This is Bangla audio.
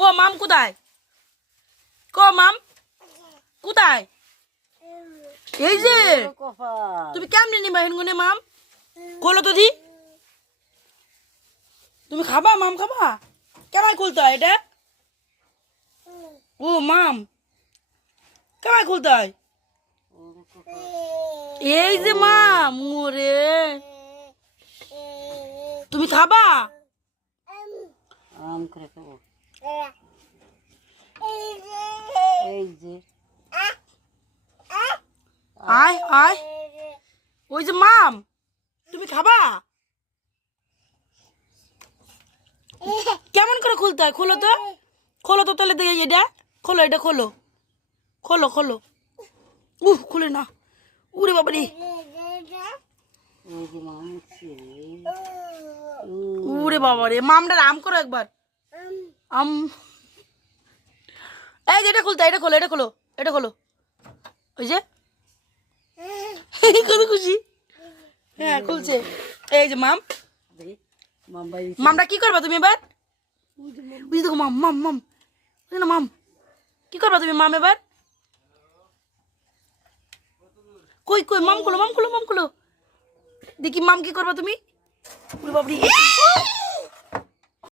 কো মাম কোথায়? কো মাম কোথায়? এই যে তুমি কেমনে নিবা হেনগুনে মাম? খোলো তো দি। তুমি খাবা মাম খাবা? কেমন খুলতে হয় এটা? ও মাম কেমন খুলতে হয়? এই যে মাম ওরে তুমি খাবা? আম করে খাবো। এই যে আয় আয় ওই যে মাম তুমি খাবা? কেমন করে খুলতে হয়? খোলো তো, খোলো তো তাহলে দেখে এটা খোলো, এটা খোলো, খোলো খোলো। খুলে না। উরে বাবারে ওই যে মাম উঠছে রে। উরে বাবারে মামটার আম করো একবার। আম এই যে এটা খুলতে হয়, এটা খোলো, এটা খোলো, এটা খোলো। ওই যে কত খুশি। হ্যাঁ খুলছে। এই যে মাম মাম বাইরে মামটা কি করবা তুমি এবার? বুঝি দেখো মাম মাম মাম না মাম কি করবা তুমি মাম এবার? কই কই মাম খুলো মাম খুলো মাম খুলো দেখি মাম কি করবা তুমি? বাবরি